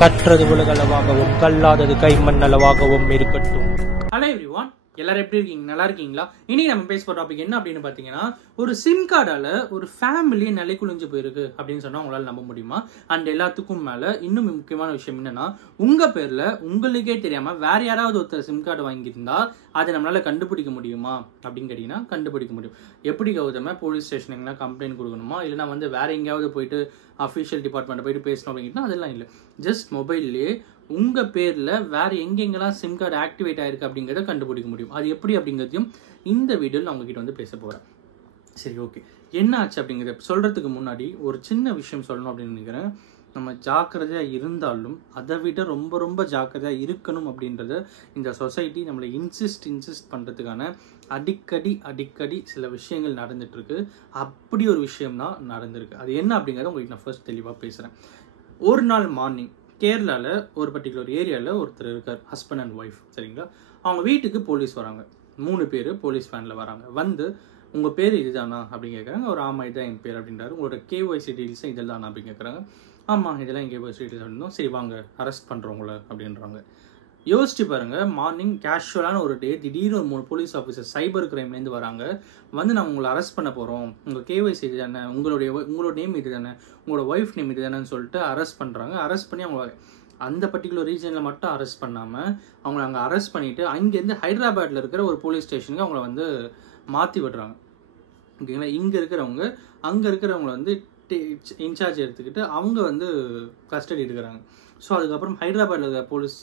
கற்றது உலகளவாகவும் கல்லாதது கைமண் அளவாகவும் இருக்கட்டும். Hello everyone, எல்லாரும் எப்படி இருக்கீங்க? நல்லா இருக்கீங்களா? இன்னைக்கு நம்ம பேச போற டாபிக் என்ன அப்படின்னு பாத்தீங்கன்னா, ஒரு சிம் கார்டால ஒரு ஃபேமிலியே நிலை குலைஞ்சு போயிருக்கு அப்படின்னு சொன்னா உங்களால நம்ப முடியுமா? அண்ட் எல்லாத்துக்கும் மேல இன்னும் முக்கியமான விஷயம் என்னன்னா, உங்க பேர்ல உங்களுக்கே தெரியாம வேற யாராவது ஒருத்தர் சிம் கார்டு வாங்கியிருந்தா அதை நம்மளால கண்டுபிடிக்க முடியுமா அப்படின்னு கேட்டீங்கன்னா கண்டுபிடிக்க முடியும். எப்படி கௌதம போலீஸ் ஸ்டேஷனுக்குலாம் கம்ப்ளைண்ட் கொடுக்கணுமா, இல்லைன்னா வேற எங்கேயாவது போயிட்டு அஃபிஷியல் டிபார்ட்மெண்ட் போயிட்டு பேசணும் அப்படின்னா அதெல்லாம் இல்லை. ஜஸ்ட் மொபைல்லேயே உங்க பேர்ல வேற எங்கெங்கெல்லாம் சிம் கார்டு ஆக்டிவேட் ஆயிருக்கு அப்படிங்கிறத கண்டுபிடிக்க முடியும். அது எப்படி அப்படிங்கிறதையும் இந்த வீடியோவில் நான் உங்ககிட்ட பேச போறேன். சரி, ஓகே, என்ன ஆச்சு அப்படிங்கிறத சொல்றதுக்கு முன்னாடி ஒரு சின்ன விஷயம் சொல்லணும் அப்படின்னு நினைக்கிறேன். நம்ம ஜாக்கிரதையா இருந்தாலும் அதை விட ரொம்ப ரொம்ப ஜாக்கிரதையா இருக்கணும் அப்படின்றத இந்த சொசைட்டி நம்மளை இன்சிஸ்ட் பண்றதுக்கான அடிக்கடி சில விஷயங்கள் நடந்துட்டு இருக்கு. அப்படி ஒரு விஷயம் தான் நடந்திருக்கு. அது என்ன அப்படிங்கிறத உங்களுக்கு நான் ஃபர்ஸ்ட் தெளிவாக பேசுறேன். ஒரு நாள் மார்னிங் கேரளாவில் ஒரு பர்டிகுலர் ஏரியாவில் ஒருத்தர் இருக்கார், ஹஸ்பண்ட் அண்ட் ஒய்ஃப். சரிங்களா? அவங்க வீட்டுக்கு போலீஸ் வராங்க. 3 பேர் போலீஸ் வேனில் வராங்க. வந்து உங்கள் பேர் இதுதானா அப்படின்னு கேட்குறாங்க. ஒரு ஆமாம் இதுதான் என் பேர் அப்படின்றாரு. உங்களோட கேஒய்சி டீல்ஸும் இதெல்லாம் அப்படின்னு கேட்குறாங்க. ஆமாம் இதெல்லாம் என் கேஒய்சி டீல்ஸ் அப்படின்னா சரி வாங்க அரெஸ்ட் பண்ணுறவங்கள அப்படின்றாங்க. யோசிச்சு பாருங்க, மார்னிங் கேஷுவலான ஒரு டே, திடீர்னு ஒரு 3 போலீஸ் ஆஃபீஸர் சைபர் கிரைம்லேருந்து வராங்க. வந்து நாங்கள் உங்களை அரெஸ்ட் பண்ண போகிறோம், உங்கள் கேஒய்சி இது தானே, உங்களோட நேம் இது தானே, உங்களோட ஒய்ஃப் நேம் இது தானேன்னு சொல்லிட்டு அரெஸ்ட் பண்ணுறாங்க. அரெஸ்ட் பண்ணி அவங்கள அந்த பர்டிகுலர் ரீஜனில் மட்டும் அரெஸ்ட் பண்ணாமல் அவங்கள அங்கே அரெஸ்ட் பண்ணிவிட்டு அங்கேருந்து ஹைதராபாத்தில் இருக்கிற ஒரு போலீஸ் ஸ்டேஷனுக்கு அவங்கள மாற்றி விடுறாங்க. ஓகேங்களா? இங்கே இருக்கிறவங்க அங்கே இருக்கிறவங்கள இன்சார்ஜ் எடுத்துக்கிட்டு அவங்க கஸ்டடி எடுக்கிறாங்க. ஸோ அதுக்கப்புறம் ஹைதராபாத்தில் இருக்கிற போலீஸ்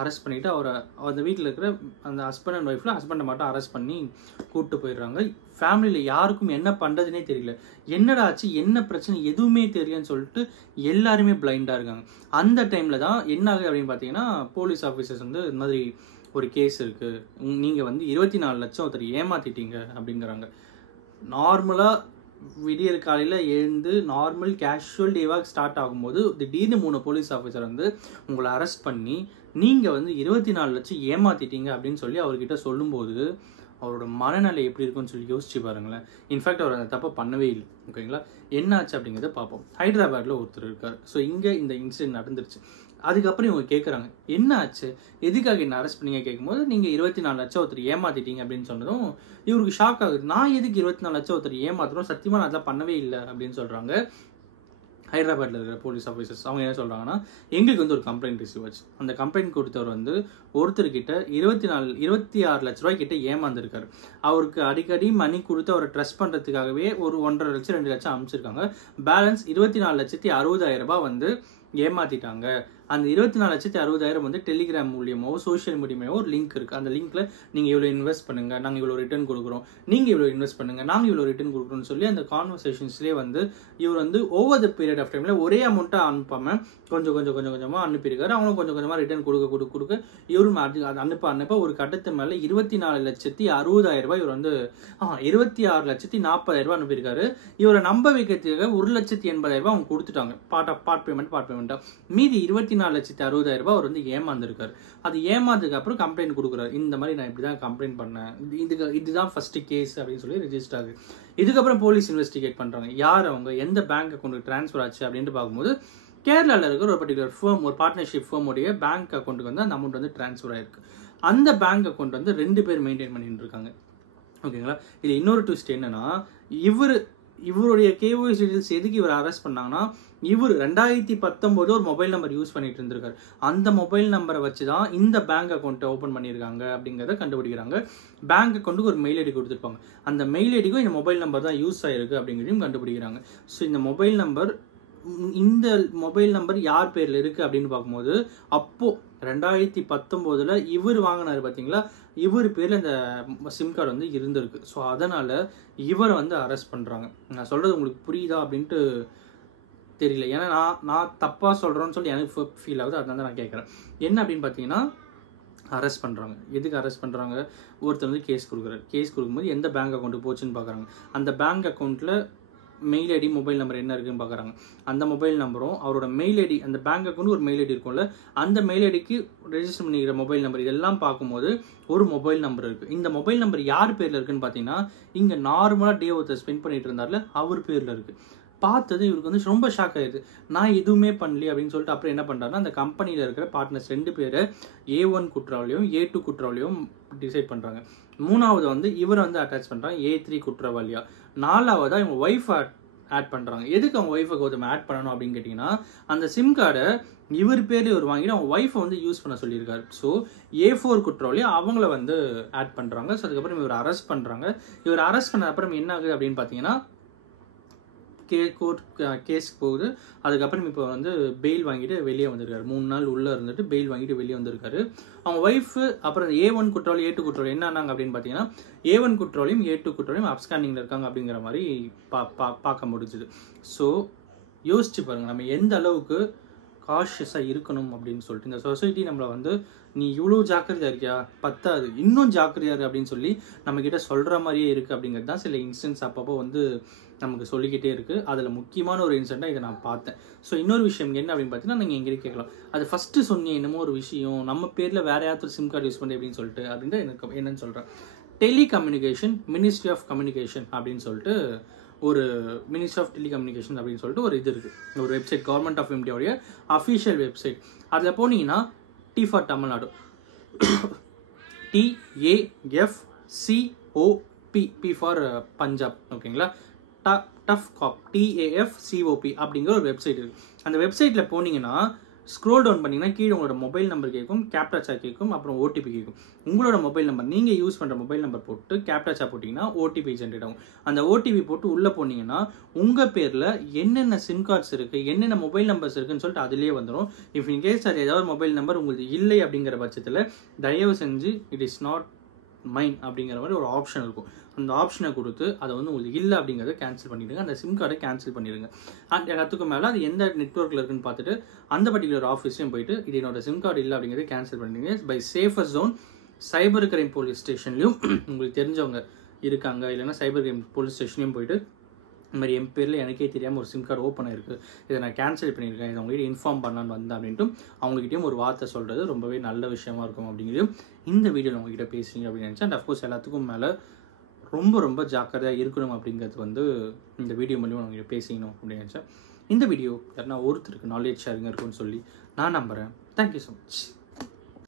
அரெஸ்ட் பண்ணிவிட்டு அவரை அந்த வீட்டில் இருக்கிற அந்த ஹஸ்பண்ட் அண்ட் ஒய்ஃபில் ஹஸ்பண்டை மட்டும் அரெஸ்ட் பண்ணி கூப்பிட்டு போயிடுறாங்க. ஃபேமிலியில் யாருக்கும் என்ன பண்ணுறதுனே தெரியல, என்னடா ஆச்சு, என்ன பிரச்சனை எதுவுமே தெரியலன்னு சொல்லிட்டு எல்லாருமே பிளைண்டாக இருக்காங்க. அந்த டைமில் தான் என்ன ஆகுது அப்படின்னு பார்த்தீங்கன்னா, போலீஸ் ஆஃபீஸர்ஸ் இந்த மாதிரி ஒரு கேஸ் இருக்குது, நீங்கள் 24 லட்சம் ஒருத்தர் ஏமாற்றிட்டீங்க அப்படிங்கிறாங்க. நார்மலாக விடியற் காலையில் எழுந்து நார்மல் கேஷுவல் டேவாக ஸ்டார்ட் ஆகும்போது திடீர்னு 3 போலீஸ் ஆஃபீஸர் உங்களை அரெஸ்ட் பண்ணி நீங்கள் 24 லட்சம் ஏமாத்திட்டீங்க அப்படின்னு சொல்லி அவர்கிட்ட சொல்லும்போது அவரோட மனநிலை எப்படி இருக்குன்னு சொல்லி யோசிச்சு பாருங்களேன். இன்ஃபேக்ட் அவர் அந்த தப்பை பண்ணவே இல்லை. ஓகேங்களா? என்ன ஆச்சு அப்படிங்கிறத பார்ப்போம். ஹைதராபாத்தில் ஒருத்தர் இருக்கார். ஸோ இங்கே இந்த இன்சிடென்ட் நடந்துருச்சு. அதுக்கப்புறம் இவங்க கேட்குறாங்க, என்ன ஆச்சு, எதுக்காக என்ன அரெஸ்ட் பண்ணீங்க கேட்கும்போது நீங்கள் 24 லட்சம் ஒருத்தர் ஏமாத்திட்டீங்க அப்படின்னு சொன்னதும் இவருக்கு ஷாக் ஆகுது. நான் எதுக்கு 24 லட்சம் ஒருத்தர் ஏமாத்துறோம், சத்தியமாக நான் அதெல்லாம் பண்ணவே இல்லை அப்படின்னு சொல்கிறாங்க. ஹைதராபாத்தில் இருக்கிற போலீஸ் ஆஃபீஸர்ஸ் அவங்க என்ன சொல்கிறாங்கன்னா, எங்களுக்கு ஒரு கம்ப்ளைண்ட் ரிசீவ் ஆச்சு. அந்த கம்ப்ளைண்ட் கொடுத்தவர் ஒருத்தர்கிட்ட 26 லட்ச ரூபாய் கிட்ட ஏமாந்துருக்காரு. அவருக்கு அடிக்கடி மணி கொடுத்து அவரை ட்ரஸ்ட் பண்ணுறதுக்காகவே ஒரு 1.5 லட்சம் 2 லட்சம் அமைச்சிருக்காங்க. பேலன்ஸ் 24,60,000 ரூபாய் ஏமாத்திட்டாங்க. அந்த 24,60,000 டெலிகிராம் மூலியமாவோ சோஷியல் மீடியாவோ ஒரு லிங்க் இருக்குது. அந்த லிங்க்ல நீங்கள் இவ்வளோ இன்வெஸ்ட் பண்ணுங்க, நாங்கள் இவ்வளோ ரிட்டர்ன் கொடுக்குறோம், நீங்கள் இவ்வளோ இன்வெஸ்ட் பண்ணுங்க, நாங்கள் இவ்வளோ ரிட்டர்ன் கொடுக்குறோம்னு சொல்லி அந்த கான்வர்சேஷன்ஸ்லேயே இவர் ஓவர் த பீரியட் ஆஃப் டைம்ல ஒரே அமௌண்ட்டாக அனுப்பாம கொஞ்சமாக அனுப்பியிருக்காரு. அவங்களும் கொஞ்சமாக ரிட்டர்ன் கொடுக்க இவரும் அனுப்ப ஒரு கட்டத்து மேலே 24,60,000 ரூபாய் இவர் 26,40,000 ரூபாய் அனுப்பியிருக்காரு. இவரை நம்ப வைக்கிறதுக்காக 1,80,000 ரூபாய் அவங்க கொடுத்துட்டாங்க. Part payment. மீதி 24,60,000 ரூபாய் அவர் ஏமாந்துருக்காரு. அது ஏமாந்ததுக்கு அப்புறம் கம்ப்ளைண்ட் கொடுக்குறாரு. இந்த மாதிரி நான் இப்படிதான் கம்ப்ளைண்ட் பண்ணேன், இதுதான் ஃபர்ஸ்ட் கேஸ் அப்படின்னு சொல்லி ரெஜிஸ்டர் ஆகுது. இதுக்கப்புறம் போலீஸ் இன்வெஸ்டிகேட் பண்றாங்க. யார் அவங்க, எந்த பேங்க் அக்கௌண்ட் டிரான்ஸ்ஃபர் ஆச்சு அப்படின்ட்டு பார்க்கும்போது கேரளாவில் இருக்கிற ஒரு பர்டிகுலர் ஃபேம், ஒரு பார்ட்னர்ஷிப் ஃபேமுடைய பேங்க் அக்கௌண்ட்டுக்கு அந்த அமௌண்ட் டிரான்ஸ்ஃபர் ஆயிருக்கு. அந்த பேங்க் அக்கௌண்ட் 2 பேர் மெயின்டைன் பண்ணிட்டு இருக்காங்க. ஓகேங்களா? இது இன்னொரு ட்விஸ்ட் என்னன்னா, இவருடைய கேஒய்சி டீடைல்ஸ் எதுக்கு இவர் அரெஸ்ட் பண்ணாங்கன்னா, இவர் 2019 ஒரு மொபைல் நம்பர் யூஸ் பண்ணிட்டு இருந்திருக்காரு. அந்த மொபைல் நம்பரை வச்சுதான் இந்த பேங்க் அக்கௌண்ட்டை ஓப்பன் பண்ணியிருக்காங்க அப்படிங்கிறத கண்டுபிடிக்கிறாங்க. பேங்க் அக்கௌண்ட்டுக்கு ஒரு மெயில் ஐடி கொடுத்துருப்பாங்க. அந்த மெயில் ஐடிக்கும் இந்த மொபைல் நம்பர் தான் யூஸ் ஆயிருக்கு அப்படிங்கிறதையும் கண்டுபிடிக்கிறாங்க. ஸோ இந்த மொபைல் நம்பர் யார் பேர்ல இருக்கு அப்படின்னு பார்க்கும்போது அப்போ 2019 இவர் வாங்கினாரு பார்த்தீங்களா, இவர் பேர்ல இந்த சிம் கார்டு இருந்திருக்கு. ஸோ அதனால இவரை அரெஸ்ட் பண்றாங்க. நான் சொல்றது உங்களுக்கு புரியுதா அப்படின்ட்டு தெரியல, ஏன்னா நான் தப்பா சொல்றேன்னு சொல்லி எனக்கு ஃபீல் ஆகுது. அதனால நான் கேட்கறேன். என்ன அப்படின்னு பார்த்தீங்கன்னா, அரெஸ்ட் பண்றாங்க. எதுக்கு அரெஸ்ட் பண்றாங்க? ஒருத்தர் கேஸ் கொடுக்குறாரு. கேஸ் கொடுக்கும்போது எந்த பேங்க் அக்கௌண்ட் போச்சுன்னு பார்க்குறாங்க. அந்த பேங்க் அக்கௌண்ட்ல மெயில் ஐடி மொபைல் நம்பர் என்ன இருக்குன்னு பார்க்குறாங்க. அந்த மொபைல் நம்பரும் அவரோட மெயில் ஐடி, அந்த பேங்க் அக்கௌண்ட் ஒரு மெயில் ஐடி இருக்கும்ல, அந்த மெயில் ஐடிக்கு ரெஜிஸ்டர் பண்ணிக்கிற மொபைல் நம்பர், இதெல்லாம் பார்க்கும்போது ஒரு மொபைல் நம்பர் இருக்கு. இந்த மொபைல் நம்பர் யார் பேர்ல இருக்குன்னு பார்த்தீங்கன்னா, இங்க நார்மலா டே ஒருத்தர் ஸ்பெண்ட் பண்ணிட்டு இருந்தார்ல அவர் பேர்ல இருக்கு. பார்த்தது இவருக்கு வந்து ரொம்ப ஷாக் ஆயிடுது. நான் எதுவுமே பண்ணலையே அப்படின்னு சொல்லிட்டு அப்புறம் என்ன பண்ணுறாருன்னா அந்த கம்பெனியில் இருக்கிற பார்ட்னர்ஸ் 2 பேரை A1 குற்றவாளியும் A2 குற்றவாளியும் டிசைட் பண்ணுறாங்க. 3வது வந்து இவரை வந்து அட்டாச் பண்ணுறாங்க A3 குற்றவாளியா. 4வதா இவங்க ஒய்ஃப் ஆட் பண்ணுறாங்க. எதுக்கு அவங்க ஒய்ஃபை கௌதம் ஆட் பண்ணணும் அப்படின்னு கேட்டிங்கன்னா அந்த சிம் கார்டை இவர் பேரில் இவர் வாங்கிட்டு அவங்க ஒய்ஃபை வந்து யூஸ் பண்ண சொல்லியிருக்காரு. ஸோ A4 குற்றவாளி அவங்கள வந்து ஆட் பண்ணுறாங்க. ஸோ அதுக்கப்புறம் இவர் அரெஸ்ட் பண்ணுறாங்க. இவர் அரெஸ்ட் பண்ண அப்புறம் என்ன ஆகுது அப்படின்னு பார்த்தீங்கன்னா கோர்ட் கேஸ்க்கு போகுது. அதுக்கப்புறம் இப்போ வந்து பெயில் வாங்கிட்டு வெளியே வந்திருக்காரு. 3 நாள் உள்ளே இருந்துட்டு பெயில் வாங்கிட்டு வெளியே வந்திருக்காரு. அவங்க ஒய்ஃபு அப்புறம் A1 குற்றவாளி A2 குற்றவாளி என்ன ஆனாங்க அப்படின்னு பார்த்தீங்கன்னா A1 குற்றவாளியும் A2 குற்றவாளியும் அப்ஸ்காண்டிங்கில் இருக்காங்க அப்படிங்கிற மாதிரி பார்க்க முடிஞ்சுது. ஸோ யோசிச்சு பாருங்கள் நம்ம எந்த அளவுக்கு காஷியஸாக இருக்கணும் அப்படின்னு சொல்லிட்டு. இந்த சொசைட்டி நம்மளை வந்து நீ இவ்வளோ ஜாக்கிரதையாக இருக்கியா, பத்தாது இன்னும் ஜாக்கிரதையாக இருக்கு அப்படின்னு சொல்லி நம்மக்கிட்ட சொல்கிற மாதிரியே இருக்குது அப்படிங்கிறது தான் சில இன்சிடென்ட்ஸ் அப்பப்போ வந்து நமக்கு சொல்லிக்கிட்டே இருக்குது. அதில் முக்கியமான ஒரு இன்சிடெண்ட்டாக இதை நான் பார்த்தேன். ஸோ இன்னொரு விஷயம் என்ன அப்படின்னு பார்த்தீங்கன்னா நீங்கள் எங்கேயும் கேட்கலாம், அது ஃபஸ்ட்டு சொன்னீங்க என்னமோ ஒரு விஷயம் நம்ம பேரில் வேறு யாராவது சிம் கார்டு யூஸ் பண்ணி அப்படின்னு சொல்லிட்டு அப்படின்ட்டு எனக்கு என்னன்னு சொல்கிறேன். டெலிகம்யூனிகேஷன் மினிஸ்ட்ரி ஆஃப் கம்யூனிகேஷன் அப்படின்னு சொல்லிட்டு ஒரு மினிஸ்ட்ரி ஆஃப் டெலிகம்யூனிகேஷன் அப்படின்னு சொல்லிட்டு ஒரு இது இருக்குது, ஒரு வெப்சைட் கவர்மெண்ட் ஆஃப் இந்தியாவுடைய அஃபிஷியல் வெப்சைட். அதில் போனீங்கன்னா T for Tamil Nadu, TAFCOP, P for Punjab, ஓகேங்களா, TAFCOP அப்படிங்கிற ஒரு வெப்சைட் இருக்குது. அந்த வெப்சைட்டில் போனீங்கன்னா ஸ்க்ரோல் டவுன் பண்ணிங்கன்னா கீழே உங்களோட மொபைல் நம்பர் கேட்கும், கேப்டாச்சா கேட்கும், அப்புறம் OTP கேட்கும். உங்களோட மொபைல் நம்பர் நீங்கள் யூஸ் பண்ணுற மொபைல் நம்பர் போட்டு கேப்டாச்சா போட்டிங்கன்னா OTP ஜென்ரேட் ஆகும். அந்த OTP போட்டு உள்ளே போனீங்கன்னா உங்கள் பேரில் என்னென்ன சிம் கார்ட்ஸ் இருக்குது, என்னென்ன மொபைல் நம்பர்ஸ் இருக்குன்னு சொல்லிட்டு அதிலே வந்துடும். இஃப் இன்கேஸ் அது ஏதாவது மொபைல் நம்பர் உங்களுக்கு இல்லை அப்படிங்கிற பட்சத்தில் தயவு செஞ்சு இட் இஸ் நாட் மைன் அப்படிங்கிற மாதிரி ஒரு ஆப்ஷன் இருக்கும். அந்த ஆப்ஷனை கொடுத்து அதை வந்து உங்களுக்கு இல்லை அப்படிங்கிறத கேன்சல் பண்ணிடுங்க. அந்த சிம் கார்டை கேன்சல் பண்ணிடுங்க. அண்ட் எல்லாத்துக்கும் மேலே அது எந்த நெட்வொர்க்கில் இருக்குன்னு பார்த்துட்டு அந்த பர்டிகுலர் ஆஃபீஸ்லையும் போயிட்டு இது என்னோட சிம் கார்டு இல்லை அப்படிங்கிறத கேன்சல் பண்ணிடுங்க. By safer zone cyber crime police ஸ்டேஷன்லையும் உங்களுக்கு தெரிஞ்சவங்க இருக்காங்க, இல்லைன்னா சைபர் கிரைம் போலீஸ் ஸ்டேஷன்லையும் போயிட்டு இந்த மாதிரி என் பேரில் எனக்கே தெரியாமல் ஒரு சிம் கார்டு ஓப்பன் ஆயிருக்கு, இதை நான் கேன்சல் பண்ணியிருக்கேன், இதை அவங்ககிட்ட இன்ஃபார்ம் பண்ணலான்னு வந்தேன் அப்படின்ட்டு அவங்ககிட்டயும் ஒரு வார்த்தை சொல்கிறது ரொம்பவே நல்ல விஷயமா இருக்கும் அப்படிங்கிறதையும் இந்த வீடியோவில் உங்ககிட்ட பேசுறீங்க அப்படின்னு நினச்சேன். அண்ட் அஃப்கோர்ஸ் எல்லாத்துக்கும் மேலே ரொம்ப ரொம்ப ஜாக்கிரதையாக இருக்கணும் அப்படிங்கிறது வந்து இந்த வீடியோ மூலியமாக உங்ககிட்ட பேசிக்கணும் அப்படின்னு நினச்சேன். இந்த வீடியோ யாருன்னா ஒருத்தருக்கு நாலேஜ் ஷேரிங்காக இருக்கும்னு சொல்லி நான் நம்புகிறேன். Thank you so much.